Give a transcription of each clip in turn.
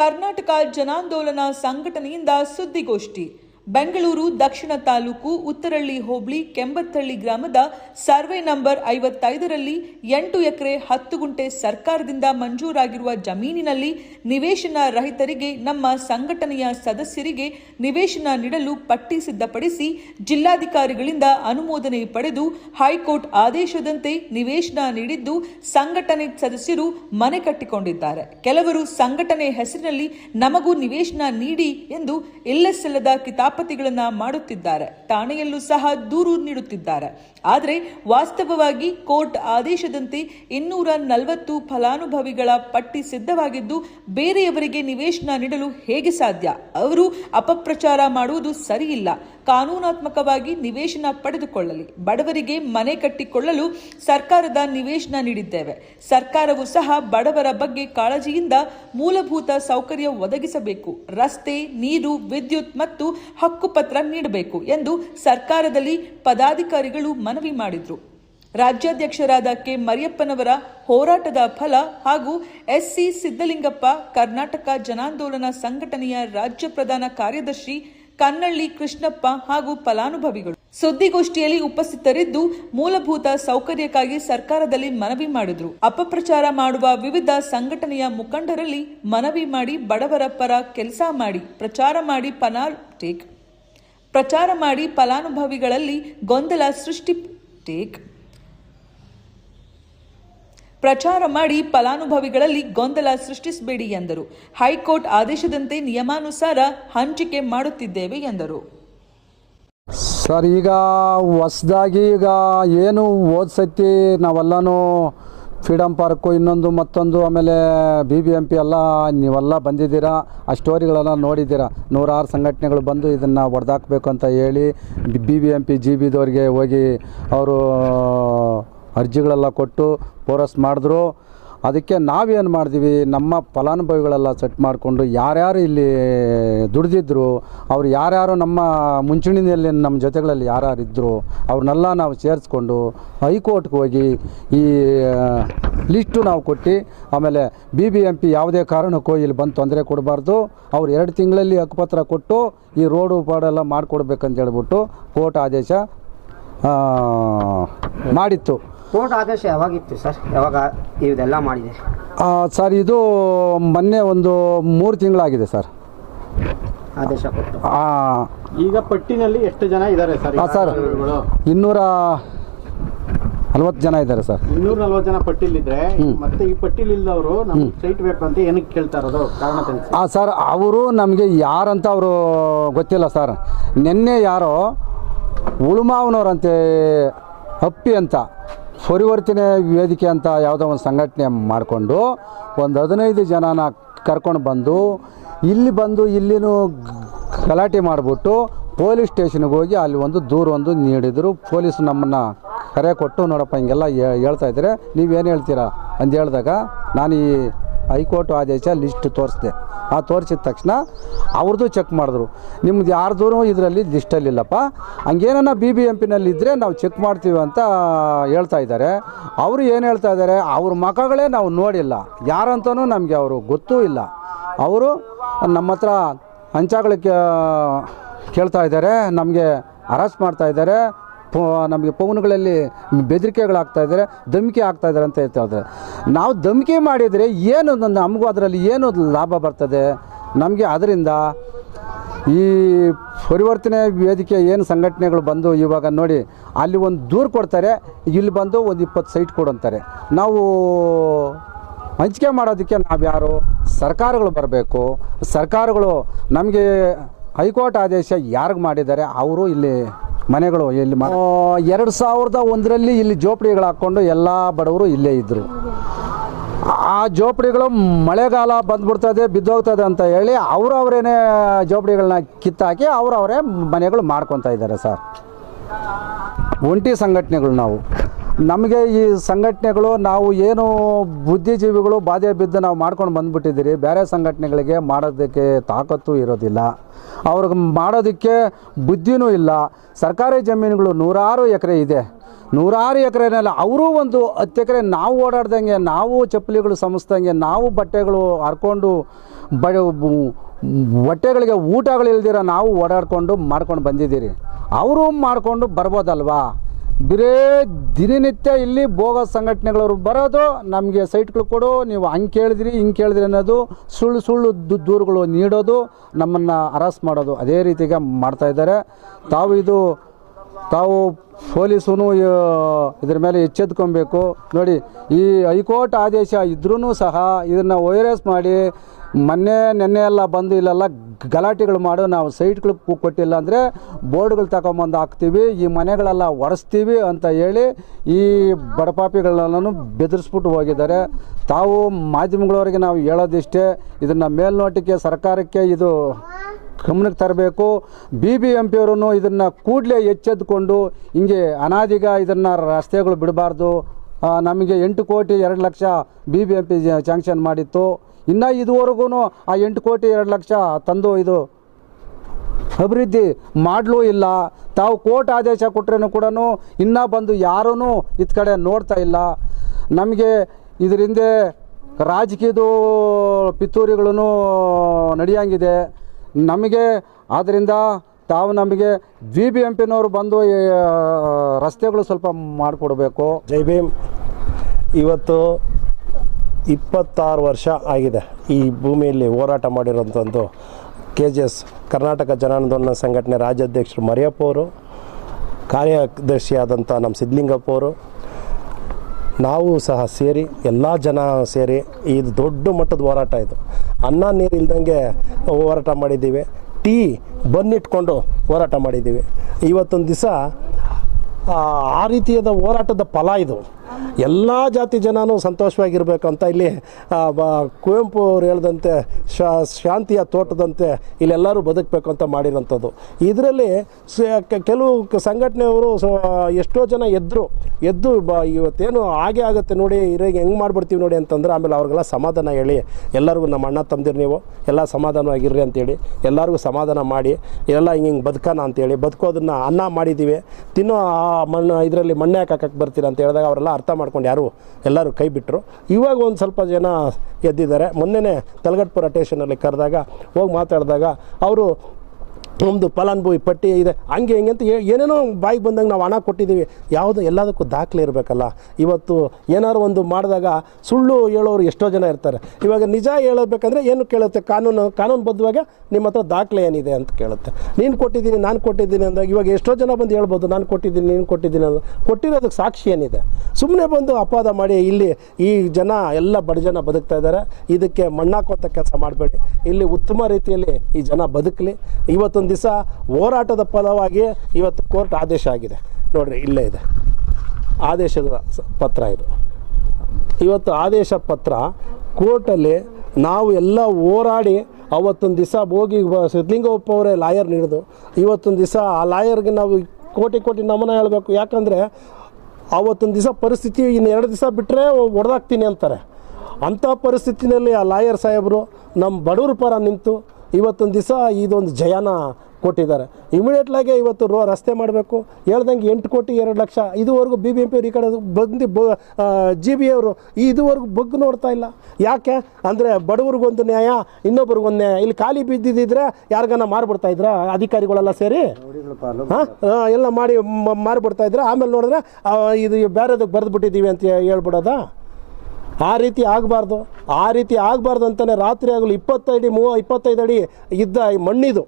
ಕರ್ನಾಟಕ ಜನಾಂದೋಲನ ಸಂಘಟನೆಯಿಂದ ಸುದ್ದಿಗೋಷ್ಠಿ. ಬೆಂಗಳೂರು ದಕ್ಷಿಣ ತಾಲೂಕು ಉತ್ತರಹಳ್ಳಿ ಹೋಬಳಿ ಕೆಂಬತ್ತಹಳ್ಳಿ ಗ್ರಾಮದ ಸರ್ವೆ ನಂಬರ್ 55ರಲ್ಲಿ 8 ಎಕರೆ 10 ಗುಂಟೆ ಸರ್ಕಾರದಿಂದ ಮಂಜೂರಾಗಿರುವ ಜಮೀನಿನಲ್ಲಿ ನಿವೇಶನ ರಹಿತರಿಗೆ ನಮ್ಮ ಸಂಘಟನೆಯ ಸದಸ್ಯರಿಗೆ ನಿವೇಶನ ನೀಡಲು ಪಟ್ಟಿ ಸಿದ್ಧಪಡಿಸಿ ಜಿಲ್ಲಾಧಿಕಾರಿಗಳಿಂದ ಅನುಮೋದನೆ ಪಡೆದು ಹೈಕೋರ್ಟ್ ಆದೇಶದಂತೆ ನಿವೇಶನ ನೀಡಿದ್ದು ಸಂಘಟನೆ ಸದಸ್ಯರು ಮನೆ ಕಟ್ಟಿಕೊಂಡಿದ್ದಾರೆ. ಕೆಲವರು ಸಂಘಟನೆ ಹೆಸರಿನಲ್ಲಿ ನಮಗೂ ನಿವೇಶನ ನೀಡಿ ಎಂದು ಇಲ್ಲಸಲ್ಲದ ಕಿತಾಪತಿಗಳನ್ನ ಮಾಡುತ್ತಿದ್ದಾರೆ. ಠಾಣೆಯಲ್ಲೂ ಸಹ ದೂರು ನೀಡುತ್ತಿದ್ದಾರೆ. ಆದರೆ ವಾಸ್ತವವಾಗಿ ಕೋರ್ಟ್ ಆದೇಶದಂತೆ 240 ಫಲಾನುಭವಿಗಳ ಪಟ್ಟಿ ಸಿದ್ಧವಾಗಿದ್ದು ಬೇರೆಯವರಿಗೆ ನಿವೇಶನ ನೀಡಲು ಹೇಗೆ ಸಾಧ್ಯ? ಅವರು ಅಪಪ್ರಚಾರ ಮಾಡುವುದು ಸರಿಯಿಲ್ಲ. ಕಾನೂನಾತ್ಮಕವಾಗಿ ನಿವೇಶನ ಪಡೆದುಕೊಳ್ಳಲಿ. ಬಡವರಿಗೆ ಮನೆ ಕಟ್ಟಿಕೊಳ್ಳಲು ಸರ್ಕಾರದ ನಿವೇಶನ ನೀಡಿದ್ದೇವೆ. ಸರ್ಕಾರವು ಸಹ ಬಡವರ ಬಗ್ಗೆ ಕಾಳಜಿಯಿಂದ ಮೂಲಭೂತ ಸೌಕರ್ಯ ಒದಗಿಸಬೇಕು. ರಸ್ತೆ, ನೀರು, ವಿದ್ಯುತ್ ಮತ್ತು ಹಕ್ಕುಪತ್ರ ನೀಡಬೇಕು ಎಂದು ಸರ್ಕಾರದಲ್ಲಿ ಪದಾಧಿಕಾರಿಗಳು ಮನವಿ ಮಾಡಿದರು. ರಾಜ್ಯಾಧ್ಯಕ್ಷರಾದ ಕೆ ಮರಿಯಪ್ಪನವರ ಹೋರಾಟದ ಫಲ ಹಾಗೂ ಎಸ್ಸಿ ಸಿದ್ದಲಿಂಗಪ್ಪ, ಕರ್ನಾಟಕ ಜನಾಂದೋಲನ ಸಂಘಟನೆಯ ರಾಜ್ಯ ಪ್ರಧಾನ ಕಾರ್ಯದರ್ಶಿ ಕನ್ನಳ್ಳಿ ಕೃಷ್ಣಪ್ಪ ಹಾಗೂ ಫಲಾನುಭವಿಗಳು ಸುದ್ದಿಗೋಷ್ಠಿಯಲ್ಲಿ ಉಪಸ್ಥಿತರಿದ್ದು ಮೂಲಭೂತ ಸೌಕರ್ಯಕ್ಕಾಗಿ ಸರ್ಕಾರದಲ್ಲಿ ಮನವಿ ಮಾಡಿದ್ರು. ಅಪಪ್ರಚಾರ ಮಾಡುವ ವಿವಿಧ ಸಂಘಟನೆಯ ಮುಖಂಡರಲ್ಲಿ ಮನವಿ ಮಾಡಿ ಬಡವರ ಪರ ಕೆಲಸ ಮಾಡಿ ಪ್ರಚಾರ ಮಾಡಿ ಫಲಾನುಭವಿಗಳಲ್ಲಿ ಗೊಂದಲ ಸೃಷ್ಟಿಸಬೇಡಿ ಎಂದರು. ಹೈಕೋರ್ಟ್ ಆದೇಶದಂತೆ ನಿಯಮಾನುಸಾರ ಹಂಚಿಕೆ ಮಾಡುತ್ತಿದ್ದೇವೆ ಎಂದರು. ಸರ್, ಈಗ ಹೊಸದಾಗಿ ಏನು ಓದ್ಸತಿ ನಾವೆಲ್ಲನೂ ಫ್ರೀಡಮ್ ಪಾರ್ಕು ಇನ್ನೊಂದು ಮತ್ತೊಂದು ಆಮೇಲೆ BBMP ಎಲ್ಲ ನೀವೆಲ್ಲ ಬಂದಿದ್ದೀರಾ, ಆ ಸ್ಟೋರಿಗಳೆಲ್ಲ ನೋಡಿದ್ದೀರಾ. 106 ಸಂಘಟನೆಗಳು ಬಂದು ಇದನ್ನು ಹೊಡೆದಾಕಬೇಕು ಅಂತ ಹೇಳಿ BBMP GBದವ್ರಿಗೆ ಹೋಗಿ ಅವರು ಅರ್ಜಿಗಳೆಲ್ಲ ಕೊಟ್ಟು ಪೋರಸ್ ಮಾಡಿದ್ರು. ಅದಕ್ಕೆ ನಾವೇನು ಮಾಡಿದ್ವಿ, ನಮ್ಮ ಫಲಾನುಭವಿಗಳೆಲ್ಲ ಸೆಟ್ ಮಾಡಿಕೊಂಡು ಯಾರ್ಯಾರು ಇಲ್ಲಿ ದುಡಿದಿದ್ರು ಅವ್ರು ಯಾರ್ಯಾರು ನಮ್ಮ ಮುಂಚೂಣಿಯಲ್ಲಿ ನಮ್ಮ ಜೊತೆಗಳಲ್ಲಿ ಯಾರ್ಯಾರು ಇದ್ದರು ಅವ್ರನ್ನೆಲ್ಲ ನಾವು ಸೇರಿಸ್ಕೊಂಡು ಹೈಕೋರ್ಟ್ಗೆ ಹೋಗಿ ಈ ಲಿಸ್ಟು ನಾವು ಕೊಟ್ಟು ಆಮೇಲೆ BBMP ಯಾವುದೇ ಕಾರಣಕ್ಕೂ ಇಲ್ಲಿ ಬಂದು ತೊಂದರೆ ಕೊಡಬಾರ್ದು, ಅವ್ರು 2 ತಿಂಗಳಲ್ಲಿ ಹಕ್ಕುಪತ್ರ ಕೊಟ್ಟು ಈ ರೋಡು ಪಾಡೆಲ್ಲ ಮಾಡಿಕೊಡ್ಬೇಕಂತ ಹೇಳ್ಬಿಟ್ಟು ಕೋರ್ಟ್ ಆದೇಶ ಮಾಡಿತ್ತು. ಕೋರ್ಟ್ ಆದೇಶ ಯಾವಾಗಿತ್ತು ಸರ್? ಯಾವಾಗ ಇದೆಲ್ಲ ಮಾಡಿದೆ ಸರ್? ಇದು ಮೊನ್ನೆ ಒಂದು 3 ತಿಂಗಳಾಗಿದೆ ಸರ್ ಆದೇಶ ಕೊಟ್ಟು. ಈಗ ಪಟ್ಟಿನಲ್ಲಿ ಎಷ್ಟು ಜನ ಇದ್ದಾರೆ ಸರ್? ಸರ್ 240 ಜನ ಇದ್ದಾರೆ ಸರ್. 240 ಜನ ಪಟ್ಟಿಲಿದ್ರೆ ಮತ್ತೆ ಈ ಪಟ್ಟಿಲಿಲ್ಲದವರು ನಮ್ಗೆ ಸೈಟ್ ಬೇಕು ಅಂತ ಏನಕ್ಕೆ ಕೇಳ್ತಾ ಇರೋದು ಕಾರಣ ತಿಳಿಸಿ. ಸರ್, ಅವರು ನಮಗೆ ಯಾರಂತ ಅವರು ಗೊತ್ತಿಲ್ಲ ಸರ್. ನಿನ್ನೆ ಯಾರೋ ಉಳುಮಾವನವರಂತೆ ಅಪ್ಪಿ ಅಂತ ಪರಿವರ್ತನೆ ವೇದಿಕೆ ಅಂತ ಯಾವುದೋ ಒಂದು ಸಂಘಟನೆ ಮಾಡಿಕೊಂಡು ಒಂದು 15 ಜನನ ಕರ್ಕೊಂಡು ಬಂದು ಇಲ್ಲಿನೂ ಗಲಾಟೆ ಮಾಡಿಬಿಟ್ಟು ಪೊಲೀಸ್ ಸ್ಟೇಷನ್ಗೆ ಹೋಗಿ ಅಲ್ಲಿ ಒಂದು ದೂರು ನೀಡಿದರು. ಪೊಲೀಸ್ ನಮ್ಮನ್ನು ಕರೆ ಕೊಟ್ಟು ನೋಡಪ್ಪ ಹಿಂಗೆಲ್ಲ ಹೇಳ್ತಾ ಇದ್ದಾರೆ, ನೀವೇನು ಹೇಳ್ತೀರಾ ಅಂತ ಹೇಳಿದಾಗ ನಾನು ಈ ಹೈಕೋರ್ಟ್ ಆದೇಶ ಲಿಸ್ಟ್ ತೋರಿಸಿದೆ. ತೋರಿಸಿದ ತಕ್ಷಣ ಅವ್ರದ್ದು ಚೆಕ್ ಮಾಡಿದ್ರು, ನಿಮ್ದು ಯಾರ್ದು ಇದರಲ್ಲಿ ಲಿಸ್ಟಲ್ಲಿಲ್ಲಪ್ಪ, ಹಂಗೇನ BBMPನಲ್ಲಿದ್ದರೆ ನಾವು ಚೆಕ್ ಮಾಡ್ತೀವಿ ಅಂತ ಹೇಳ್ತಾ ಇದ್ದಾರೆ. ಅವರು ಏನು ಹೇಳ್ತಾ ಇದ್ದಾರೆ, ಅವ್ರ ಮಕ್ಕಳೇ ನಾವು ನೋಡಿಲ್ಲ, ಯಾರಂತನೂ ನಮಗೆ ಅವರು ಗೊತ್ತೂ ಇಲ್ಲ. ಅವರು ನಮ್ಮ ಹತ್ರ ಹಂಚಾಗಳಿಗೆ ಕೇಳ್ತಾ ಇದ್ದಾರೆ, ನಮಗೆ ಅರೆಸ್ಟ್ ಮಾಡ್ತಾ ಇದ್ದಾರೆ, ನಮಗೆ ಫೋನ್ಗಳಲ್ಲಿ ಬೆದರಿಕೆಗಳಾಗ್ತಾ ಇದ್ದಾರೆ, ಧಮಕಿ ಆಗ್ತಾ ಇದ್ದಾರೆ ಅಂತ ಹೇಳ್ತಾ ಇದ್ದಾರೆ. ನಾವು ಧಮಕಿ ಮಾಡಿದರೆ ಏನು ನಮಗೂ ಅದರಲ್ಲಿ ಏನು ಲಾಭ ಬರ್ತದೆ ನಮಗೆ? ಅದರಿಂದ ಈ ಪರಿವರ್ತನೆ ವೇದಿಕೆ ಏನು ಸಂಘಟನೆಗಳು ಬಂದು ಇವಾಗ ನೋಡಿ ಅಲ್ಲಿ ಒಂದು ದೂರು ಕೊಡ್ತಾರೆ, ಇಲ್ಲಿ ಬಂದು ಒಂದು 20 ಸೈಟ್ ಕೊಡಂತಾರೆ. ನಾವು ಹಂಚಿಕೆ ಮಾಡೋದಕ್ಕೆ ನಾವು ಯಾರು? ಸರ್ಕಾರಗಳು ಬರಬೇಕು. ಸರ್ಕಾರಗಳು ನಮಗೆ ಹೈಕೋರ್ಟ್ ಆದೇಶ ಯಾರಿಗೆ ಮಾಡಿದ್ದಾರೆ ಅವರು ಇಲ್ಲಿ ಮನೆಗಳು ಇಲ್ಲಿ 2001ರಲ್ಲಿ ಇಲ್ಲಿ ಜೋಪಡಿಗಳು ಹಾಕ್ಕೊಂಡು ಎಲ್ಲ ಬಡವರು ಇಲ್ಲೇ ಇದ್ದರು. ಆ ಜೋಪಡಿಗಳು ಮಳೆಗಾಲ ಬಂದ್ಬಿಡ್ತದೆ, ಬಿದ್ದೋಗ್ತದೆ ಅಂತ ಹೇಳಿ ಅವರವರೇನೆ ಜೋಪಡಿಗಳನ್ನ ಕಿತ್ತಾಕಿ ಅವರವರೇ ಮನೆಗಳು ಮಾಡ್ಕೊತಾ ಇದ್ದಾರೆ ಸರ್. ಒಂಟಿ ಸಂಘಟನೆಗಳು ನಾವು. ನಮಗೆ ಈ ಸಂಘಟನೆಗಳು ನಾವು ಏನು ಬುದ್ಧಿಜೀವಿಗಳು ಬಾಧೆ ಬಿದ್ದು ನಾವು ಮಾಡ್ಕೊಂಡು ಬಂದುಬಿಟ್ಟಿದ್ದೀರಿ. ಬೇರೆ ಸಂಘಟನೆಗಳಿಗೆ ಮಾಡೋದಕ್ಕೆ ತಾಕತ್ತು ಇರೋದಿಲ್ಲ, ಅವ್ರಿಗೆ ಮಾಡೋದಕ್ಕೆ ಬುದ್ಧಿನೂ ಇಲ್ಲ. ಸರ್ಕಾರಿ ಜಮೀನುಗಳು 106 ಎಕರೆ ಇದೆ. 106 ಎಕರೆನಲ್ಲಿ ಅವರು ಒಂದು 10 ಎಕರೆ ನಾವು ಓಡಾಡ್ದಂಗೆ, ನಾವು ಚಪ್ಪಲಿಗಳು ಸಮಸ್ದಂಗೆ, ನಾವು ಬಟ್ಟೆಗಳು ಹರ್ಕೊಂಡು ಹೊಟ್ಟೆಗಳಿಗೆ ಊಟಗಳಿಲ್ದಿರ ನಾವು ಓಡಾಡಿಕೊಂಡು ಮಾಡ್ಕೊಂಡು ಬಂದಿದ್ದೀರಿ. ಅವರು ಮಾಡಿಕೊಂಡು ಬರ್ಬೋದಲ್ವಾ? ಬರೇ ದಿನನಿತ್ಯ ಇಲ್ಲಿ ಬೋಗಸ್ ಸಂಘಟನೆಗಳವರು ಬರೋದು, ನಮಗೆ ಸೈಟ್ಗಳು ಕೊಡು, ನೀವು ಹಂಗೆ ಕೇಳಿದ್ರಿ ಹಿಂಗೆ ಕೇಳಿದ್ರಿ ಅನ್ನೋದು, ಸುಳ್ಳು ದೂರುಗಳು ನೀಡೋದು, ನಮ್ಮನ್ನು ಅರೆಸ್ಟ್ ಮಾಡೋದು, ಅದೇ ರೀತಿಗೆ ಮಾಡ್ತಾಯಿದ್ದಾರೆ. ತಾವು ಪೊಲೀಸು ಇದ್ರ ಮೇಲೆ ಎಚ್ಚೆತ್ಕೊಬೇಕು. ನೋಡಿ, ಈ ಹೈಕೋರ್ಟ್ ಆದೇಶ ಇದ್ರೂ ಸಹ ಇದನ್ನು ವೈರಸ್ ಮಾಡಿ ನೆನ್ನೆ ಎಲ್ಲ ಬಂದು ಇಲ್ಲೆಲ್ಲ ಗಲಾಟೆಗಳು ಮಾಡು, ನಾವು ಸೈಟ್ಗಳು ಕೊಟ್ಟಿಲ್ಲ ಅಂದರೆ ಬೋರ್ಡ್ಗಳು ತಗೊಂಬಂದು ಹಾಕ್ತೀವಿ, ಈ ಮನೆಗಳೆಲ್ಲ ಒರೆಸ್ತೀವಿ ಅಂತ ಹೇಳಿ ಈ ಬಡಪಾಪಿಗಳನ್ನೆಲ್ಲೂ ಬೆದರಿಸ್ಬಿಟ್ಟು ಹೋಗಿದ್ದಾರೆ. ತಾವು ಮಾಧ್ಯಮಗಳವರಿಗೆ ನಾವು ಹೇಳೋದಿಷ್ಟೇ, ಇದನ್ನು ಮೇಲ್ನೋಟಕ್ಕೆ ಸರ್ಕಾರಕ್ಕೆ ಇದು ಗಮನಕ್ಕೆ ತರಬೇಕು. BBMP ಅವರು ಇದನ್ನು ಕೂಡಲೇ ಎಚ್ಚೆತ್ತುಕೊಂಡು ಹಿಂಗೆ ಅನಾದಿಗ ಇದನ್ನು ರಸ್ತೆಗಳು ಬಿಡಬಾರ್ದು. ನಮಗೆ 8 ಕೋಟಿ 2 ಲಕ್ಷ BBMP ಸ್ಯಾಂಕ್ಷನ್ ಮಾಡಿತ್ತು. ಇನ್ನು ಇದುವರೆಗೂ ಆ 8 ಕೋಟಿ 2 ಲಕ್ಷ ತಂದು ಇದು ಅಭಿವೃದ್ಧಿ ಮಾಡಲೂ ಇಲ್ಲ. ತಾವು ಕೋರ್ಟ್ ಆದೇಶ ಕೊಟ್ಟರೂ ಕೂಡ ಇನ್ನೂ ಬಂದು ಯಾರೂ ಇತ್ತ ಕಡೆ ನೋಡ್ತಾ ಇಲ್ಲ. ನಮಗೆ ಇದರಿಂದ ರಾಜಕೀಯದ ಪಿತೂರಿಗಳೂ ನಡೆಯಂಗಿದೆ ನಮಗೆ. ಆದ್ದರಿಂದ ತಾವು ನಮಗೆ BBMPನವರು ಬಂದು ರಸ್ತೆಗಳು ಸ್ವಲ್ಪ ಮಾಡಿಕೊಡ್ಬೇಕು. ಜೈ ಭೀಮ್. ಇವತ್ತು 26 ವರ್ಷ ಆಗಿದೆ ಈ ಭೂಮಿಯಲ್ಲಿ ಹೋರಾಟ ಮಾಡಿರೋಂಥದ್ದು KJS ಕರ್ನಾಟಕ ಜನಾಂದೋಲನ ಸಂಘಟನೆ ರಾಜ್ಯಾಧ್ಯಕ್ಷರು ಮರಿಯಪ್ಪ ಅವರು, ಕಾರ್ಯದರ್ಶಿಯಾದಂಥ ನಮ್ಮ ಸಿದ್ಧಲಿಂಗಪ್ಪ ಅವರು, ನಾವು ಸಹ ಸೇರಿ ಎಲ್ಲ ಜನ ಸೇರಿ ಇದು ದೊಡ್ಡ ಮಟ್ಟದ ಹೋರಾಟ. ಇದು ಅನ್ನ ನೀರು ಇಲ್ದಂಗೆ ಹೋರಾಟ ಮಾಡಿದ್ದೀವಿ. ಟೀ ಬನ್ನಿಟ್ಕೊಂಡು ಹೋರಾಟ ಮಾಡಿದ್ದೀವಿ. ಇವತ್ತೊಂದು ದಿವಸ ಆ ರೀತಿಯಾದ ಹೋರಾಟದ ಫಲ ಇದು. ಎಲ್ಲ ಜಾತಿ ಜನನೂ ಸಂತೋಷವಾಗಿರಬೇಕು ಅಂತ ಇಲ್ಲಿ ಕುವೆಂಪು ಅವರು ಹೇಳಿದಂತೆ ಶಾಂತಿಯ ತೋಟದಂತೆ ಇಲ್ಲೆಲ್ಲರೂ ಬದುಕಬೇಕು ಅಂತ ಮಾಡಿರೋಂಥದ್ದು. ಇದರಲ್ಲಿ ಕೆಲವು ಸಂಘಟನೆಯವರು ಎಷ್ಟೋ ಜನ ಎದ್ದು ಇವತ್ತೇನು ಹಾಗೆ ಆಗುತ್ತೆ ನೋಡಿ, ಇರಾಗ ಹೆಂಗೆ ಮಾಡಿಬಿಡ್ತೀವಿ ನೋಡಿ ಅಂತಂದ್ರೆ ಆಮೇಲೆ ಅವ್ರಿಗೆಲ್ಲ ಸಮಾಧಾನ ಹೇಳಿ, ಎಲ್ಲರಿಗೂ ನಮ್ಮ ಅಣ್ಣ ತಮ್ಮದಿರು ನೀವು ಎಲ್ಲ ಸಮಾಧಾನವಾಗಿರ್ರಿ ಅಂತೇಳಿ ಎಲ್ಲರಿಗೂ ಸಮಾಧಾನ ಮಾಡಿ ಎಲ್ಲ ಹಿಂಗೆ ಬದುಕೋಣ ಅಂತೇಳಿ ಬದುಕೋದನ್ನು ಅನ್ನ ಮಾಡಿದ್ದೀವಿ, ತಿನ್ನೋ ಮಣ್ಣು ಇದರಲ್ಲಿ ಮಣ್ಣೆ ಹಾಕಕ್ಕೆ ಬರ್ತೀರ ಅಂತ ಹೇಳಿದಾಗ ಅವರೆಲ್ಲ ಅರ್ಥ ಮಾಡ್ಕೊಂಡು ಎಲ್ಲರೂ ಕೈ ಬಿಟ್ಟರು. ಇವಾಗ ಒಂದು ಸ್ವಲ್ಪ ಜನ ಎದ್ದಿದ್ದಾರೆ. ಮೊನ್ನೆನೇ ತಲಗಟ್ಪುರ ಸ್ಟೇಷನಲ್ಲಿ ಕರೆದಾಗ ಹೋಗಿ ಮಾತಾಡಿದಾಗ ಅವರು ನಮ್ಮದು ಫಲಾನುಭವಿ ಪಟ್ಟಿ ಇದೆ ಹಂಗೆ ಹಿಂಗೆ ಅಂತ ಏನೇನೋ ಬಾಯಿಗೆ ಬಂದಂಗೆ ನಾವು ಹಣ ಕೊಟ್ಟಿದ್ದೀವಿ. ಯಾವುದು ಎಲ್ಲದಕ್ಕೂ ದಾಖಲೆ ಇರಬೇಕಲ್ಲ. ಇವತ್ತು ಏನಾದ್ರು ಒಂದು ಮಾಡಿದಾಗ ಸುಳ್ಳು ಹೇಳೋರು ಎಷ್ಟೋ ಜನ ಇರ್ತಾರೆ. ಇವಾಗ ನಿಜ ಹೇಳಬೇಕಂದ್ರೆ ಏನು ಕೇಳುತ್ತೆ, ಕಾನೂನುಬದ್ಧವಾಗಿ ನಿಮ್ಮ ಹತ್ರ ದಾಖಲೆ ಏನಿದೆ ಅಂತ ಕೇಳುತ್ತೆ. ನೀನು ಕೊಟ್ಟಿದ್ದೀನಿ ನಾನು ಕೊಟ್ಟಿದ್ದೀನಿ ಅಂದಾಗ ಇವಾಗ ಎಷ್ಟೋ ಜನ ಬಂದು ಹೇಳ್ಬೋದು ನಾನು ಕೊಟ್ಟಿದ್ದೀನಿ ನೀನು ಕೊಟ್ಟಿದ್ದೀನಿ ಅಂತ. ಕೊಟ್ಟಿರೋದಕ್ಕೆ ಸಾಕ್ಷಿ ಏನಿದೆ? ಸುಮ್ಮನೆ ಬಂದು ಅಪವಾದ ಮಾಡಿ ಇಲ್ಲಿ ಈ ಜನ ಎಲ್ಲ ಬಡ ಜನ ಬದುಕ್ತಾ ಇದ್ದಾರೆ. ಇದಕ್ಕೆ ಮಣ್ಣಾಕುವಂಥ ಕೆಲಸ ಮಾಡಬೇಡಿ. ಇಲ್ಲಿ ಉತ್ತಮ ರೀತಿಯಲ್ಲಿ ಈ ಜನ ಬದುಕಲಿ. ಇವತ್ತೊಂದು ದಿವಸ ಹೋರಾಟದ ಫಲವಾಗಿ ಇವತ್ತು ಕೋರ್ಟ್ ಆದೇಶ ಆಗಿದೆ. ನೋಡ್ರಿ, ಇಲ್ಲೇ ಇದೆ ಆದೇಶದ ಪತ್ರ. ಇದು ಇವತ್ತು ಆದೇಶ ಪತ್ರ ಕೋರ್ಟಲ್ಲಿ ನಾವು ಎಲ್ಲ ಹೋರಾಡಿ ಅವತ್ತೊಂದು ದಿವಸ ಹೋಗಿ ಸಿದ್ಧಲಿಂಗಪ್ಪ ಅವರೇ ಲಾಯರ್ ನೀಡಿದು. ಇವತ್ತೊಂದು ದಿವಸ ಆ ಲಾಯರ್ಗೆ ನಾವು ಕೋಟಿ ನಮನ ಹೇಳಬೇಕು. ಯಾಕಂದರೆ ಅವತ್ತೊಂದು ದಿವಸ ಪರಿಸ್ಥಿತಿ ಇನ್ನು 2 ದಿವಸ ಬಿಟ್ಟರೆ ಹೊಡೆದಾಕ್ತೀನಿ ಅಂತಾರೆ. ಅಂಥ ಪರಿಸ್ಥಿತಿನಲ್ಲಿ ಆ ಲಾಯರ್ ಸಾಹೇಬರು ನಮ್ಮ ಬಡವ್ರ ಪರ ನಿಂತು ಇವತ್ತೊಂದು ದಿವಸ ಇದೊಂದು ಜಯನ ಕೊಟ್ಟಿದ್ದಾರೆ. ಇಮಿಡಿಯೇಟ್ಲಾಗೆ ಇವತ್ತು ರಸ್ತೆ ಮಾಡಬೇಕು ಹೇಳ್ದಂಗೆ 8 ಕೋಟಿ 2 ಲಕ್ಷ ಇದುವರೆಗೂ BBMP ಅವ್ರು ಈ ಕಡೆ ಬಂದು GB ಅವರು ಇದುವರೆಗೂ ಬಗ್ಗು ನೋಡ್ತಾ ಇಲ್ಲ. ಯಾಕೆ ಅಂದರೆ ಬಡವ್ರಿಗೊಂದು ನ್ಯಾಯ ಇನ್ನೊಬ್ರಿಗೊಂದು ನ್ಯಾಯ. ಇಲ್ಲಿ ಖಾಲಿ ಬಿದ್ದಿದ್ದರೆ ಯಾರಿಗಾನ ಮಾರ್ಬಿಡ್ತಾ ಇದ್ರ ಅಧಿಕಾರಿಗಳೆಲ್ಲ ಸೇರಿ ಎಲ್ಲ ಮಾಡಿ ಮಾರ್ಬಿಡ್ತಾ ಇದ್ರೆ ಆಮೇಲೆ ನೋಡಿದ್ರೆ ಇದು ಬೇರೆದಕ್ಕೆ ಬರೆದುಬಿಟ್ಟಿದ್ದೀವಿ ಅಂತ ಹೇಳ್ಬಿಡೋದಾ? ಆ ರೀತಿ ಆಗಬಾರ್ದು. ಆ ರೀತಿ ಆಗಬಾರ್ದು ಅಂತಲೇ ರಾತ್ರಿ ಆಗಲು 25 ಅಡಿ ಇದ್ದ ಮಣ್ಣಿದು.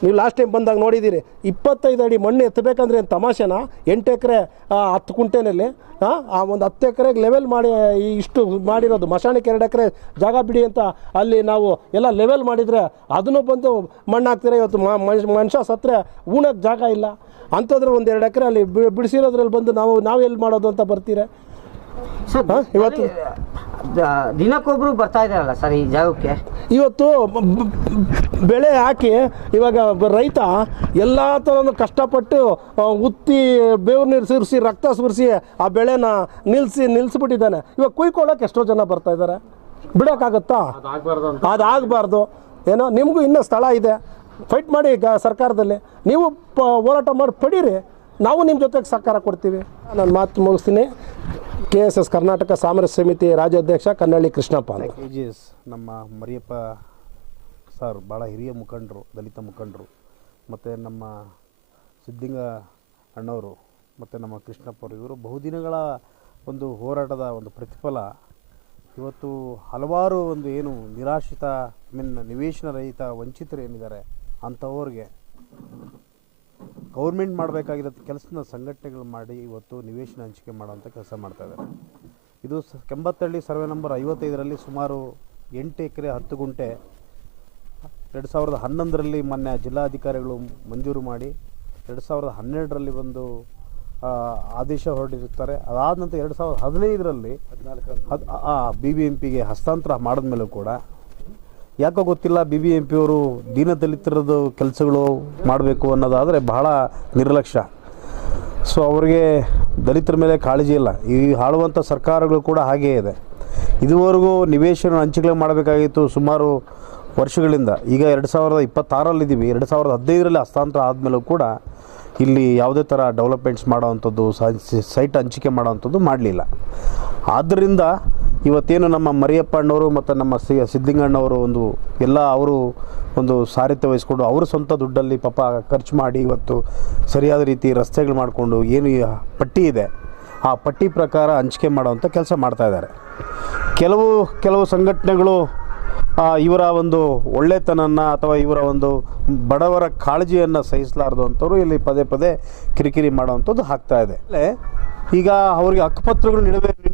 ನೀವು ಲಾಸ್ಟ್ ಟೈಮ್ ಬಂದಾಗ ನೋಡಿದ್ದೀರಿ. 25 ಅಡಿ ಮಣ್ಣು ಎತ್ತಬೇಕಂದ್ರೆ ಏನು ತಮಾಷೆನಾ? 8 ಎಕರೆ 10 ಕುಂಟೆನಲ್ಲಿ ಆ ಒಂದು 10 ಎಕರೆಗೆ ಲೆವೆಲ್ ಮಾಡಿ ಇಷ್ಟು ಮಾಡಿರೋದು. ಮಶಾಣಕ್ಕೆ 2 ಎಕರೆ ಜಾಗ ಬಿಡಿ ಅಂತ ಅಲ್ಲಿ ನಾವು ಎಲ್ಲ ಲೆವೆಲ್ ಮಾಡಿದರೆ ಅದನ್ನು ಬಂದು ಮಣ್ಣು ಹಾಕ್ತಾರೆ. ಇವತ್ತು ಮನುಷ್ಯ ಸತ್ತರೆ ಉಣಕ್ಕೆ ಜಾಗ ಇಲ್ಲ ಅಂಥದ್ರಲ್ಲಿ ಒಂದು 2 ಎಕರೆ ಅಲ್ಲಿ ಬಿಡಿಸಿರೋದ್ರಲ್ಲಿ ಬಂದು ನಾವು ಎಲ್ಲಿ ಮಾಡೋದು ಅಂತ ಬರ್ತೀರ? ಇವತ್ತು ದಿನಕ್ಕೊಬ್ರು ಬರ್ತಾ ಇದ್ದಾರಲ್ಲ ಸರ್ ಈ ಜಾಗಕ್ಕೆ. ಇವತ್ತು ಬೆಳೆ ಹಾಕಿ ಇವಾಗ ರೈತ ಎಲ್ಲ ಥರನೂ ಕಷ್ಟಪಟ್ಟು ಉತ್ತಿ ಬೇವು ನೀರು ಸುರಿಸಿ ರಕ್ತ ಸುರಿಸಿ ಆ ಬೆಳೆನ ನಿಲ್ಲಿಸ್ಬಿಟ್ಟಿದ್ದಾನೆ. ಇವಾಗ ಕುಯ್ಕೊಳ್ಳೋಕೆ ಎಷ್ಟೋ ಜನ ಬರ್ತಾ ಇದ್ದಾರೆ. ಬಿಡೋಕ್ಕಾಗತ್ತಾ? ಅದಾಗಬಾರ್ದು. ಏನೋ ನಿಮಗೂ ಇನ್ನೂ ಸ್ಥಳ ಇದೆ, ಫೈಟ್ ಮಾಡಿ ಸರ್ಕಾರದಲ್ಲಿ ನೀವು ಹೋರಾಟ ಮಾಡಿ ಪಡೀರಿ, ನಾವು ನಿಮ್ಮ ಜೊತೆಗೆ ಸಹಕಾರ ಕೊಡ್ತೀವಿ. ನಾನು ಮಾತು ಮುಗಿಸ್ತೀನಿ. KSS ಕರ್ನಾಟಕ ಸಾಮರಸ್ಯ ಸಮಿತಿ ರಾಜ್ಯಾಧ್ಯಕ್ಷ ಕನ್ನಳ್ಳಿ ಕೃಷ್ಣಪ್ಪ. KJS ನಮ್ಮ ಮರಿಯಪ್ಪ ಸರ್ ಭಾಳ ಹಿರಿಯ ಮುಖಂಡರು, ದಲಿತ ಮುಖಂಡರು, ಮತ್ತು ನಮ್ಮ ಸಿದ್ದಿಂಗ ಅಣ್ಣವರು ಮತ್ತು ನಮ್ಮ ಕೃಷ್ಣಪ್ಪವರು, ಇವರು ಬಹುದಿನಗಳ ಒಂದು ಹೋರಾಟದ ಒಂದು ಪ್ರತಿಫಲ ಇವತ್ತು ಹಲವಾರು ಒಂದು ಏನು ನಿರಾಶ್ರಿತ ನಿವೇಶನ ರಹಿತ ವಂಚಿತರು ಏನಿದ್ದಾರೆ ಅಂಥವ್ರಿಗೆ ಗೌರ್ಮೆಂಟ್ ಮಾಡಬೇಕಾಗಿರೋ ಕೆಲಸನ ಸಂಘಟನೆಗಳು ಮಾಡಿ ಇವತ್ತು ನಿವೇಶನ ಹಂಚಿಕೆ ಮಾಡೋವಂಥ ಕೆಲಸ ಮಾಡ್ತಾಯಿದ್ದಾರೆ. ಇದು ಕೆಂಬತ್ತಹಳ್ಳಿ ಸರ್ವೆ ನಂಬರ್ 55ರಲ್ಲಿ ಸುಮಾರು 8 ಎಕರೆ 10 ಗುಂಟೆ 2011ರಲ್ಲಿ ಮೊನ್ನೆ ಜಿಲ್ಲಾಧಿಕಾರಿಗಳು ಮಂಜೂರು ಮಾಡಿ 2012ರಲ್ಲಿ ಒಂದು ಆದೇಶ ಹೊರಡಿರುತ್ತಾರೆ. ಅದಾದ ನಂತರ 2015ರಲ್ಲಿ BBMPಗೆ ಹಸ್ತಾಂತರ ಮಾಡಿದ್ಮೇಲೂ ಕೂಡ ಯಾಕೋ ಗೊತ್ತಿಲ್ಲ BBMPಯವರು ದೀನದಲಿತರದ್ದು ಕೆಲಸಗಳು ಮಾಡಬೇಕು ಅನ್ನೋದಾದರೆ ಬಹಳ ನಿರ್ಲಕ್ಷ್ಯ. ಸೊ ಅವರಿಗೆ ದಲಿತರ ಮೇಲೆ ಕಾಳಜಿ ಇಲ್ಲ. ಈ ಆಳುವಂಥ ಸರ್ಕಾರಗಳು ಕೂಡ ಹಾಗೇ ಇದೆ. ಇದುವರೆಗೂ ನಿವೇಶನ ಹಂಚಿಕೆ ಮಾಡಬೇಕಾಗಿತ್ತು ಸುಮಾರು ವರ್ಷಗಳಿಂದ. ಈಗ 2026ರಲ್ಲಿದ್ದೀವಿ. 2015ರಲ್ಲಿ ಹಸ್ತಾಂತರ ಆದಮೇಲೂ ಕೂಡ ಇಲ್ಲಿ ಯಾವುದೇ ಥರ ಡೆವಲಪ್ಮೆಂಟ್ಸ್ ಮಾಡೋವಂಥದ್ದು, ಸೈಟ್ ಹಂಚಿಕೆ ಮಾಡೋವಂಥದ್ದು ಮಾಡಲಿಲ್ಲ. ಆದ್ದರಿಂದ ಇವತ್ತೇನು ನಮ್ಮ ಮರಿಯಪ್ಪ ಅಣ್ಣವರು ಮತ್ತು ನಮ್ಮ ಸಿದ್ದಿಂಗಣ್ಣವರು ಅವರು ಒಂದು ಸಾರಥ್ಯ ವಹಿಸ್ಕೊಂಡು ಅವರು ಸ್ವಂತ ದುಡ್ಡಲ್ಲಿ ಪಾಪ ಖರ್ಚು ಮಾಡಿ ಇವತ್ತು ಸರಿಯಾದ ರೀತಿ ರಸ್ತೆಗಳು ಮಾಡಿಕೊಂಡು ಏನು ಪಟ್ಟಿ ಇದೆ ಆ ಪಟ್ಟಿ ಪ್ರಕಾರ ಹಂಚಿಕೆ ಮಾಡೋವಂಥ ಕೆಲಸ ಮಾಡ್ತಾಯಿದ್ದಾರೆ. ಕೆಲವು ಸಂಘಟನೆಗಳು ಇವರ ಒಂದು ಒಳ್ಳೆತನನ್ನು ಅಥವಾ ಇವರ ಒಂದು ಬಡವರ ಕಾಳಜಿಯನ್ನು ಸಹಿಸಲಾರದು ಅಂಥವ್ರು ಇಲ್ಲಿ ಪದೇ ಪದೇ ಕಿರಿಕಿರಿ ಮಾಡೋವಂಥದ್ದು ಆಗ್ತಾಯಿದೆ. ಈಗ ಅವರಿಗೆ ಹಕ್ಕುಪತ್ರಗಳು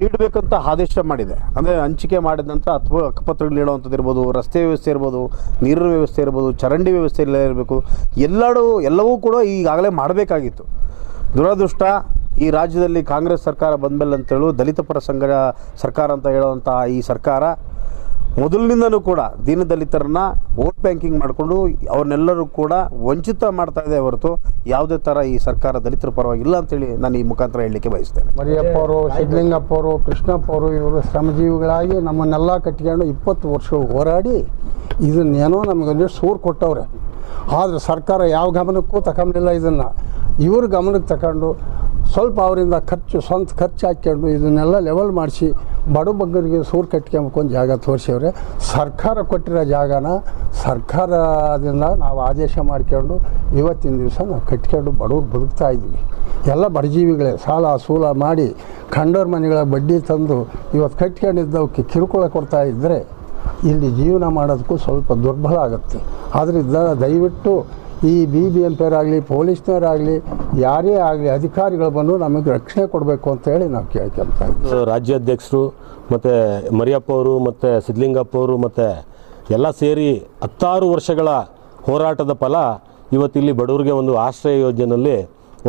ನೀಡಬೇಕಂತ ಆದೇಶ ಮಾಡಿದೆ. ಅಂದರೆ ಹಂಚಿಕೆ ಮಾಡಿದ ನಂತರ ಹಕ್ಕುಪತ್ರಗಳು ನೀಡುವಂಥದ್ದು ಇರ್ಬೋದು, ರಸ್ತೆ ವ್ಯವಸ್ಥೆ ಇರ್ಬೋದು, ನೀರಿನ ವ್ಯವಸ್ಥೆ ಇರ್ಬೋದು, ಚರಂಡಿ ವ್ಯವಸ್ಥೆ ಎಲ್ಲ ಇರಬೇಕು. ಎಲ್ಲವೂ ಕೂಡ ಈಗಾಗಲೇ ಮಾಡಬೇಕಾಗಿತ್ತು. ದುರದೃಷ್ಟ ಈ ರಾಜ್ಯದಲ್ಲಿ ಕಾಂಗ್ರೆಸ್ ಸರ್ಕಾರ ಬಂದಮೇಲೆ ಅಂತೇಳು ದಲಿತ ಪರ ಸರ್ಕಾರ ಅಂತ ಹೇಳುವಂಥ ಈ ಸರ್ಕಾರ ಮೊದಲಿನಿಂದನೂ ಕೂಡ ದೀನದಲಿತರನ್ನ ವೋಟ್ ಬ್ಯಾಂಕಿಂಗ್ ಮಾಡಿಕೊಂಡು ಅವ್ರನ್ನೆಲ್ಲರೂ ಕೂಡ ವಂಚಿತ ಮಾಡ್ತಾ ಇದೆ ಹೊರತು ಯಾವುದೇ ಥರ ಈ ಸರ್ಕಾರ ದಲಿತರ ಪರವಾಗಿಲ್ಲ ಅಂತೇಳಿ ನಾನು ಈ ಮುಖಾಂತರ ಹೇಳಲಿಕ್ಕೆ ಬಯಸ್ತೇನೆ. ಮರಿಯಪ್ಪ ಅವರು, ಸಿದ್ಧಲಿಂಗಪ್ಪ ಅವರು, ಕೃಷ್ಣಪ್ಪ ಅವರು ಇವರು ಶ್ರಮಜೀವಿಗಳಾಗಿ ನಮ್ಮನ್ನೆಲ್ಲ ಕಟ್ಕೊಂಡು 20 ವರ್ಷ ಹೋರಾಡಿ ಇದನ್ನೇನೋ ನಮಗೊಂದು ಸೂರು ಕೊಟ್ಟವ್ರೆ. ಆದರೆ ಸರ್ಕಾರ ಯಾವ ಗಮನಕ್ಕೂ ತಗೊಂಡಿಲ್ಲ. ಇದನ್ನು ಇವ್ರ ಗಮನಕ್ಕೆ ತಗೊಂಡು ಸ್ವಲ್ಪ ಅವರಿಂದ ಸ್ವಂತ ಖರ್ಚು ಹಾಕ್ಕೊಂಡು ಇದನ್ನೆಲ್ಲ ಲೆವೆಲ್ ಮಾಡಿಸಿ ಬಡಬಗ್ಗರಿಗೆ ಸೂರು ಕಟ್ಕೊಂಬಕೊಂಡು ಜಾಗ ತೋರಿಸವ್ರೆ. ಸರ್ಕಾರ ಕೊಟ್ಟಿರೋ ಜಾಗನ ಸರ್ಕಾರದಿಂದ ನಾವು ಆದೇಶ ಮಾಡ್ಕೊಂಡು ಇವತ್ತಿನ ದಿವಸ ನಾವು ಕಟ್ಕೊಂಡು ಬಡವ್ರು ಬದುಕ್ತಾ ಇದ್ವಿ. ಎಲ್ಲ ಬಡಜೀವಿಗಳೇ ಸಾಲ ಸೂಲ ಮಾಡಿ ಕಂಡೋರ್ ಮನೆಗಳ ಬಡ್ಡಿ ತಂದು ಇವತ್ತು ಕಟ್ಕೊಂಡಿದ್ದವಕ್ಕೆ ಕಿರುಕುಳ ಕೊಡ್ತಾ ಇದ್ದರೆ ಇಲ್ಲಿ ಜೀವನ ಮಾಡೋದಕ್ಕೂ ಸ್ವಲ್ಪ ದುರ್ಬಲ ಆಗುತ್ತೆ. ಆದ್ದರಿಂದ ದಯವಿಟ್ಟು ಈ BBMPಯವರಾಗಲಿ ಪೊಲೀಸ್ನವರಾಗಲಿ ಯಾರೇ ಆಗಲಿ ಅಧಿಕಾರಿಗಳು ಬಂದು ನಮಗೆ ರಕ್ಷಣೆ ಕೊಡಬೇಕು ಅಂತೇಳಿ ನಾವು ಕೇಳ್ಕೊಳ್ತಾ ಇದ್ದೀವಿ. ರಾಜ್ಯಾಧ್ಯಕ್ಷರು ಮತ್ತು ಮರಿಯಪ್ಪ ಅವರು ಮತ್ತು ಸಿದ್ಧಲಿಂಗಪ್ಪ ಅವರು ಮತ್ತು ಎಲ್ಲ ಸೇರಿ 16 ವರ್ಷಗಳ ಹೋರಾಟದ ಫಲ ಇವತ್ತಿಲ್ಲಿ ಬಡವರಿಗೆ ಒಂದು ಆಶ್ರಯ ಯೋಜನೆಯಲ್ಲಿ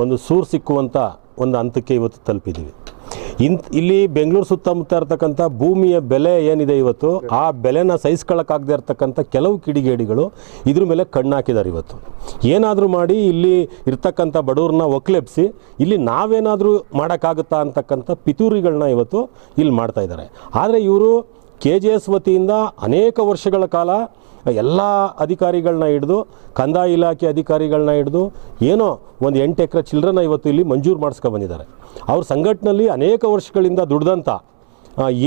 ಒಂದು ಸೂರು ಸಿಕ್ಕುವಂಥ ಒಂದು ಹಂತಕ್ಕೆ ಇವತ್ತು ತಲುಪಿದ್ದೀವಿ. ಇಲ್ಲಿ ಬೆಂಗಳೂರು ಸುತ್ತಮುತ್ತ ಇರ್ತಕ್ಕಂಥ ಭೂಮಿಯ ಬೆಲೆ ಏನಿದೆ ಇವತ್ತು ಆ ಬೆಲೆನ ಸಹಿಸ್ಕೊಳ್ಳೋಕ್ಕಾಗದೇ ಇರ್ತಕ್ಕಂಥ ಕೆಲವು ಕಿಡಿಗೇಡಿಗಳು ಇದ್ರ ಮೇಲೆ ಕಣ್ಣಾಕಿದ್ದಾರೆ. ಇವತ್ತು ಏನಾದರೂ ಮಾಡಿ ಇಲ್ಲಿ ಇರ್ತಕ್ಕಂಥ ಬಡವ್ರನ್ನ ಒಕ್ಲೆಬ್ಸಿ ಇಲ್ಲಿ ನಾವೇನಾದರೂ ಮಾಡೋಕ್ಕಾಗುತ್ತಾ ಅಂತಕ್ಕಂಥ ಪಿತೂರಿಗಳನ್ನ ಇವತ್ತು ಇಲ್ಲಿ ಮಾಡ್ತಾಯಿದ್ದಾರೆ. ಆದರೆ ಇವರು KJS ವತಿಯಿಂದ ಅನೇಕ ವರ್ಷಗಳ ಕಾಲ ಎಲ್ಲ ಅಧಿಕಾರಿಗಳನ್ನ ಹಿಡಿದು ಕಂದಾಯ ಇಲಾಖೆ ಅಧಿಕಾರಿಗಳನ್ನ ಹಿಡಿದು ಏನೋ ಒಂದು 8 ಎಕರೆ ಚಿಲ್ಲರನ್ನ ಇವತ್ತು ಇಲ್ಲಿ ಮಂಜೂರು ಮಾಡಿಸ್ಕೊಂಡು ಬಂದಿದ್ದಾರೆ. ಅವ್ರ ಸಂಘಟನೆಯಲ್ಲಿ ಅನೇಕ ವರ್ಷಗಳಿಂದ ದುಡ್ದಂಥ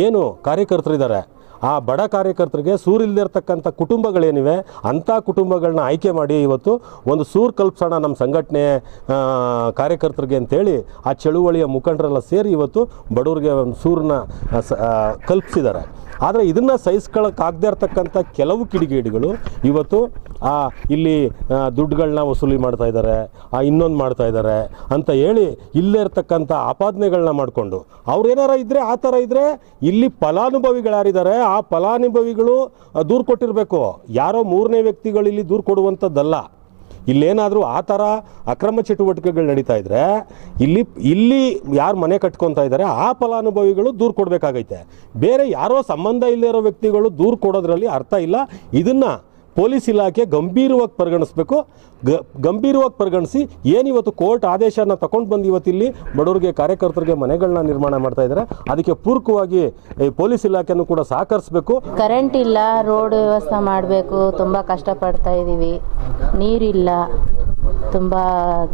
ಏನು ಕಾರ್ಯಕರ್ತರಿದ್ದಾರೆ ಆ ಬಡ ಕಾರ್ಯಕರ್ತರಿಗೆ ಸೂರಿಲ್ಲದೆ ಇರ್ತಕ್ಕಂಥ ಕುಟುಂಬಗಳೇನಿವೆ ಅಂಥ ಕುಟುಂಬಗಳನ್ನ ಆಯ್ಕೆ ಮಾಡಿ ಇವತ್ತು ಒಂದು ಸೂರು ಕಲ್ಪಿಸೋಣ ನಮ್ಮ ಸಂಘಟನೆ ಕಾರ್ಯಕರ್ತರಿಗೆ ಅಂತೇಳಿ ಆ ಚಳುವಳಿಯ ಮುಖಂಡರೆಲ್ಲ ಸೇರಿ ಇವತ್ತು ಬಡವರಿಗೆ ಒಂದು ಸೂರನ್ನ ಕಲ್ಪಿಸಿದ್ದಾರೆ. ಆದರೆ ಇದನ್ನು ಸಹಿಸ್ಕೊಳ್ಳೋಕ್ಕಾಗದೇ ಇರ್ತಕ್ಕಂಥ ಕೆಲವು ಕಿಡಿಗೇಡಿಗಳು ಇವತ್ತು ಇಲ್ಲಿ ದುಡ್ಡುಗಳನ್ನ ವಸೂಲಿ ಮಾಡ್ತಾ ಇದ್ದಾರೆ, ಇನ್ನೊಂದು ಮಾಡ್ತಾ ಇದ್ದಾರೆ ಅಂತ ಹೇಳಿ ಇಲ್ಲೇ ಇರ್ತಕ್ಕಂಥ ಆಪಾದನೆಗಳನ್ನ ಮಾಡಿಕೊಂಡು ಅವ್ರೇನಾರ ಇದ್ದರೆ ಆ ಥರ ಇದ್ದರೆ ಇಲ್ಲಿ ಫಲಾನುಭವಿಗಳು ಯಾರಿದ್ದಾರೆ ಆ ಫಲಾನುಭವಿಗಳು ದೂರು ಕೊಟ್ಟಿರಬೇಕು. ಯಾರೋ 3ನೇ ವ್ಯಕ್ತಿಗಳು ಇಲ್ಲಿ ದೂರು ಕೊಡುವಂಥದ್ದಲ್ಲ. ಇಲ್ಲೇನಾದರೂ ಆ ಥರ ಅಕ್ರಮ ಚಟುವಟಿಕೆಗಳು ನಡೀತಾ ಇದ್ದರೆ ಇಲ್ಲಿ ಯಾರು ಮನೆ ಕಟ್ಕೊತಾ ಇದ್ದಾರೆ ಆ ಫಲಾನುಭವಿಗಳು ದೂರು ಕೊಡಬೇಕಾಗೈತೆ. ಬೇರೆ ಯಾರೋ ಸಂಬಂಧ ಇಲ್ಲದೇ ಇರೋ ವ್ಯಕ್ತಿಗಳು ದೂರು ಕೊಡೋದ್ರಲ್ಲಿ ಅರ್ಥ ಇಲ್ಲ. ಇದನ್ನು ಪೊಲೀಸ್ ಇಲಾಖೆ ಗಂಭೀರವಾಗಿ ಪರಿಗಣಿಸಬೇಕು. ಗಂಭೀರವಾಗಿ ಪರಿಗಣಿಸಿ ಏನಿವತ್ತು ಕೋರ್ಟ್ ಆದೇಶನ ತಗೊಂಡು ಬಂದು ಇವತ್ತಿಲ್ಲಿ ಬಡವರಿಗೆ ಕಾರ್ಯಕರ್ತರಿಗೆ ಮನೆಗಳನ್ನ ನಿರ್ಮಾಣ ಮಾಡ್ತಾ ಇದ್ದಾರೆ. ಅದಕ್ಕೆ ಪೂರಕವಾಗಿ ಪೊಲೀಸ್ ಇಲಾಖೆನೂ ಕೂಡ ಸಹಕರಿಸಬೇಕು. ಕರೆಂಟ್ ಇಲ್ಲ, ರೋಡ್ ವ್ಯವಸ್ಥೆ ಮಾಡಬೇಕು, ತುಂಬ ಕಷ್ಟಪಡ್ತಾ ಇದ್ದೀವಿ. ನೀರಿಲ್ಲ, ತುಂಬ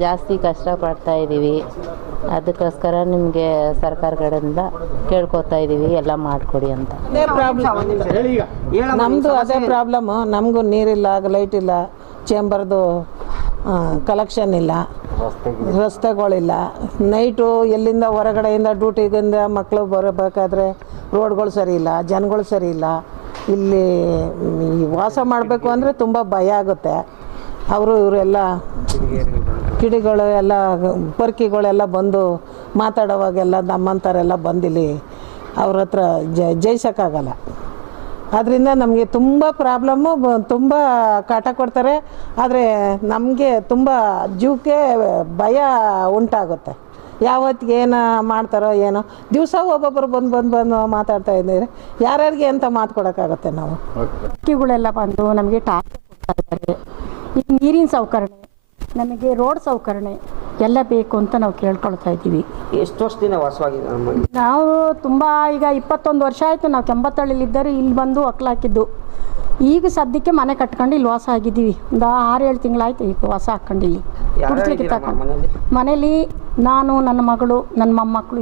ಜಾಸ್ತಿ ಕಷ್ಟಪಡ್ತಾ ಇದ್ದೀವಿ. ಅದಕ್ಕೋಸ್ಕರ ನಿಮಗೆ ಸರ್ಕಾರ ಕಡೆಯಿಂದ ಕೇಳ್ಕೊತಾ ಇದ್ದೀವಿ ಎಲ್ಲ ಮಾಡಿಕೊಡಿ ಅಂತ. ನಮ್ಮದು ಅದೇ ಪ್ರಾಬ್ಲಮ್ಮು. ನಮಗೂ ನೀರಿಲ್ಲ, ಲೈಟ್ ಇಲ್ಲ, ಚೇಂಬರ್ದು ಕಲೆಕ್ಷನ್ ಇಲ್ಲ, ರಸ್ತೆಗಳಿಲ್ಲ. ನೈಟು ಎಲ್ಲಿಂದ ಹೊರಗಡೆಯಿಂದ ಡ್ಯೂಟಿಗಿಂದ ಮಕ್ಕಳು ಬರಬೇಕಾದ್ರೆ ರೋಡ್ಗಳು ಸರಿ ಇಲ್ಲ, ಜನಗಳು ಸರಿ ಇಲ್ಲ. ಇಲ್ಲಿ ವಾಸ ಮಾಡಬೇಕು ಅಂದರೆ ತುಂಬ ಭಯ ಆಗುತ್ತೆ. ಇವರೆಲ್ಲ ಕಿಡಿಗಳು ಎಲ್ಲ ಪರ್ಕಿಗಳೆಲ್ಲ ಬಂದು ಮಾತಾಡೋವಾಗೆಲ್ಲ ನಮ್ಮಂಥವರೆಲ್ಲ ಬಂದಿಲ್ಲಿ ಅವ್ರ ಹತ್ರ ಜಯಿಸೋಕ್ಕಾಗಲ್ಲ. ಆದ್ದರಿಂದ ನಮಗೆ ತುಂಬ ಪ್ರಾಬ್ಲಮ್ಮು, ತುಂಬ ಕಾಟ ಕೊಡ್ತಾರೆ. ಆದರೆ ನಮಗೆ ತುಂಬ ಜೀವಕ್ಕೆ ಭಯ ಉಂಟಾಗುತ್ತೆ. ಯಾವತ್ತಿಗೆ ಏನು ಮಾಡ್ತಾರೋ ಏನೋ. ದಿವಸ ಒಬ್ಬೊಬ್ಬರು ಬಂದು ಮಾತಾಡ್ತಾ ಇದ್ದಾರೆ. ಯಾರ್ಯಾರಿಗೆ ಅಂತ ಮಾತು ಕೊಡೋಕ್ಕಾಗುತ್ತೆ ನಾವು? ಅಕ್ಕಿಗಳೆಲ್ಲ ಬಂದು ನಮಗೆ ಟಾರ್ಚರ್ ಕೊಡ್ತಾ ಇದ್ದಾರೆ. ಈ ನೀರಿನ ಸೌಕರ್ಯ, ನಮಗೆ ರೋಡ್ ಸೌಕರ್ಯ ಎಲ್ಲ ಬೇಕು ಅಂತ ನಾವು ಕೇಳ್ಕೊಳ್ತಾ ಇದ್ದೀವಿ. ಎಷ್ಟು ವರ್ಷದಿಂದ ವಾಸವಾಗಿದೆ? ನಾವು ತುಂಬ ಈಗ 21 ವರ್ಷ ಆಯಿತು. ನಾವು ಕೆಂಬತ್ತಳ್ಳಿಲಿದ್ದರೆ ಇಲ್ಲಿ ಬಂದು ಒಕ್ಕಲಾಕಿದ್ದು. ಈಗ ಸದ್ಯಕ್ಕೆ ಮನೆ ಕಟ್ಕೊಂಡು ಇಲ್ಲಿ ವಾಸ ಆಗಿದ್ದೀವಿ. ಒಂದು 6-7 ತಿಂಗಳಾಯ್ತು ಈಗ ವಾಸ ಹಾಕ್ಕೊಂಡು ಇಲ್ಲಿ ಕುಡಿಸ್ಲಿಕ್ಕೆ ತಗೊಂಡು. ಮನೇಲಿ ನಾನು, ನನ್ನ ಮಗಳು, ನನ್ನ ಮೊಮ್ಮಕ್ಕಳು